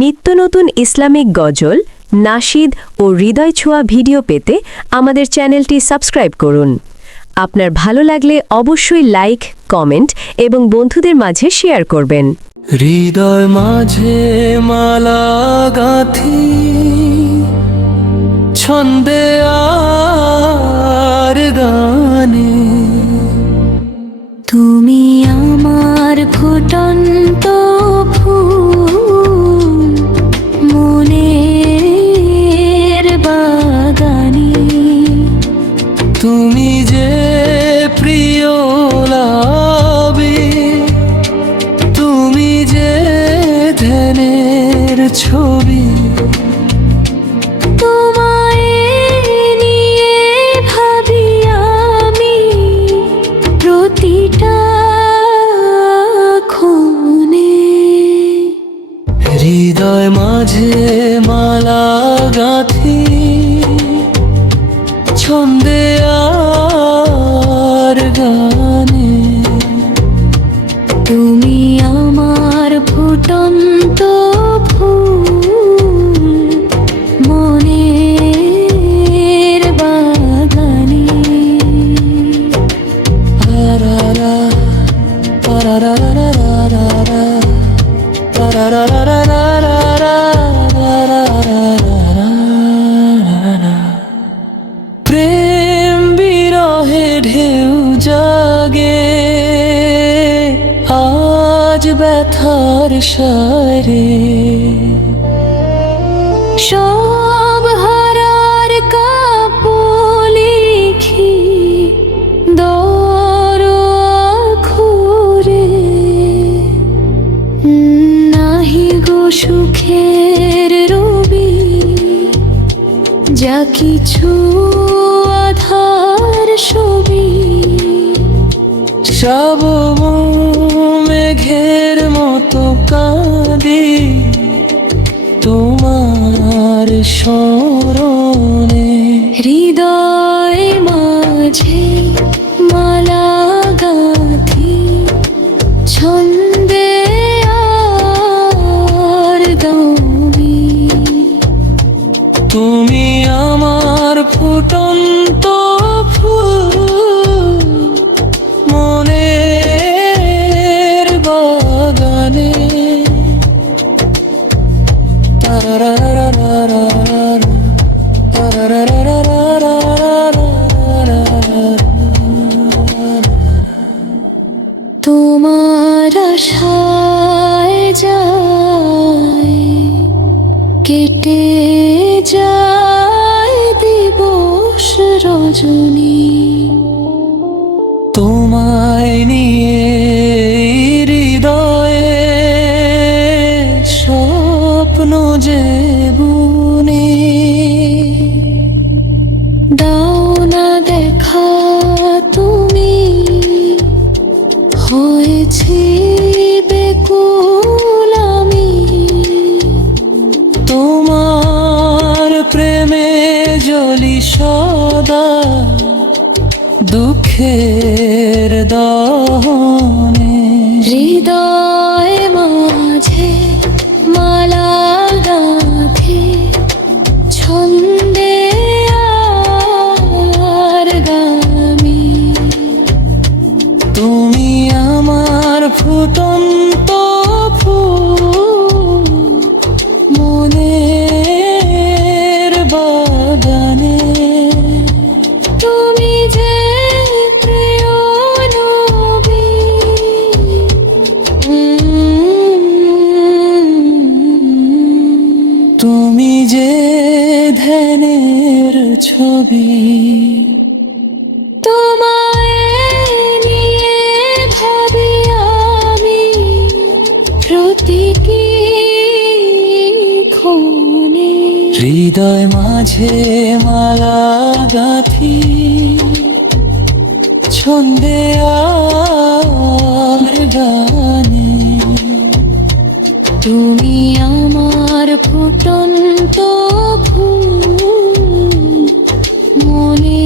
নিত্য নতুন ইসলামিক গজল, নাশিদ ও হৃদয় ছোঁয়া ভিডিও পেতে আমাদের চ্যানেলটি সাবস্ক্রাইব করুন। আপনার ভালো লাগলে অবশ্যই লাইক, কমেন্ট এবং বন্ধুদের মাঝে শেয়ার করবেন। হৃদয় মাঝে মালা গাঁথি, ছন্দে আর গানে, তুমি আমার ফুটন্ত ফুল মনের বাগানে। তুমি যে প্রিয় লাবে, তুমি যে ধ্যানের ছবি, তোমায় নিয়ে ভাবি আমি প্রতিটা ক্ষণে। হৃদয় মাঝে মালা গাঁথি, ছন্দে আর গানে, তুমি আমার ফুটন্ত ফুল মনের বাগানে। আরারা, আরারারারারারা, আরারারারারারারারারারা। প্রেম বিরহে ঢেউ জাগে, আজ ব্যথার সারে, সব হারার কাপ লিখি দরখুরে। নাহি গো সুখের রবি, যা কিছু আধার ছবি। সব মেঘের মতো কাঁদি তোমার স্মরণে। হৃদয় মাঝে মালা গাঁথি, ছন্দে আর গামি। তুমি আমার ফুটন্ত ফুল মনের বাগানে। তোমার আশায় যায় কেটে যায় দিবস রজনী। তোমায় নিয়ে হৃদয়ে স্বপ্ন যে বুনি, দাও না দেখা তুমি, হয়েছি বেকুল আমি। তোমার প্রেমে জ্বলি সদা দুঃখের দহনে। হৃদয় মাঝে মালা গাঁথি, ছন্দে আর গামি। তুমি আমার ফুটন্ত ফুল মনের বাগানে। তুমি যে প্রিয় নবী, তুমি যে ধ্যানের ছবি, তোমায় নিয়ে ভাবি আমি প্রতীকী ক্ষণে। হৃদয় মাঝে মালা গাঁথি, ছন্দে আর গানে, তুমি আমার ফুটন্ত ফুল মনে